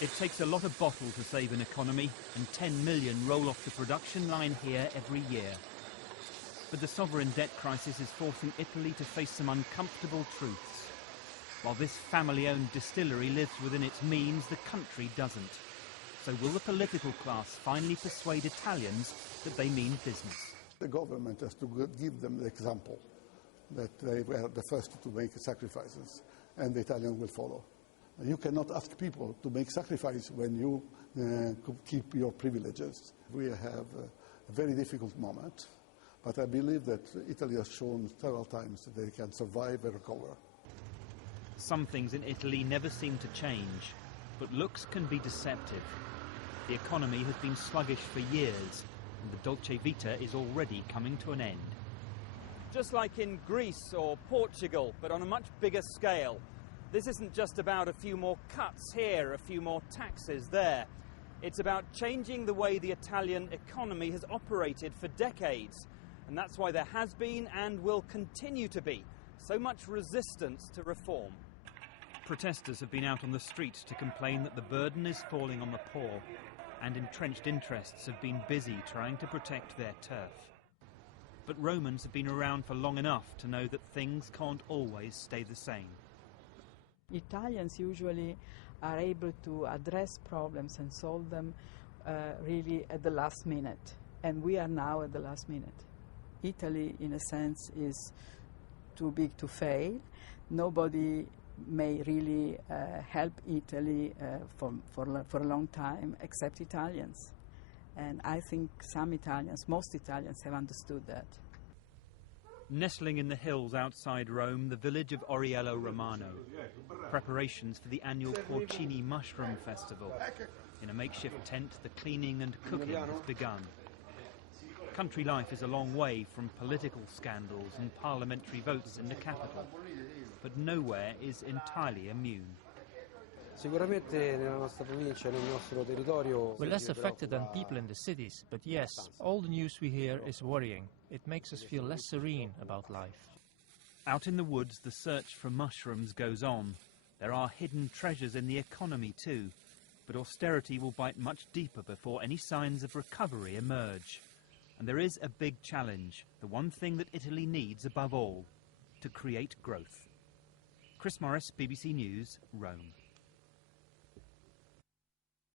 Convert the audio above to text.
It takes a lot of bottle to save an economy, and 10 million roll off the production line here every year. But the sovereign debt crisis is forcing Italy to face some uncomfortable truths. While this family-owned distillery lives within its means, the country doesn't. So will the political class finally persuade Italians that they mean business? The government has to give them the example that they were the first to make sacrifices, and the Italians will follow. You cannot ask people to make sacrifice when you keep your privileges. We have a very difficult moment, but I believe that Italy has shown several times that they can survive and recover. Some things in Italy never seem to change, but looks can be deceptive. The economy has been sluggish for years, and the Dolce Vita is already coming to an end. Just like in Greece or Portugal, but on a much bigger scale. This isn't just about a few more cuts here, a few more taxes there. It's about changing the way the Italian economy has operated for decades. And that's why there has been and will continue to be so much resistance to reform. Protesters have been out on the streets to complain that the burden is falling on the poor, and entrenched interests have been busy trying to protect their turf. But Romans have been around for long enough to know that things can't always stay the same. Italians usually are able to address problems and solve them really at the last minute, and we are now at the last minute. Italy, in a sense, is too big to fail. Nobody may really help Italy for a long time except Italians. And I think some Italians, most Italians, have understood that. Nestling in the hills outside Rome, the village of Oriello Romano. Preparations for the annual Porcini Mushroom Festival. In a makeshift tent, the cleaning and cooking has begun. Country life is a long way from political scandals and parliamentary votes in the capital, but nowhere is entirely immune. We're less affected than people in the cities, but yes, all the news we hear is worrying. It makes us feel less serene about life. Out in the woods, the search for mushrooms goes on. There are hidden treasures in the economy too, but austerity will bite much deeper before any signs of recovery emerge. And there is a big challenge, the one thing that Italy needs above all, to create growth. Chris Morris, BBC News, Rome.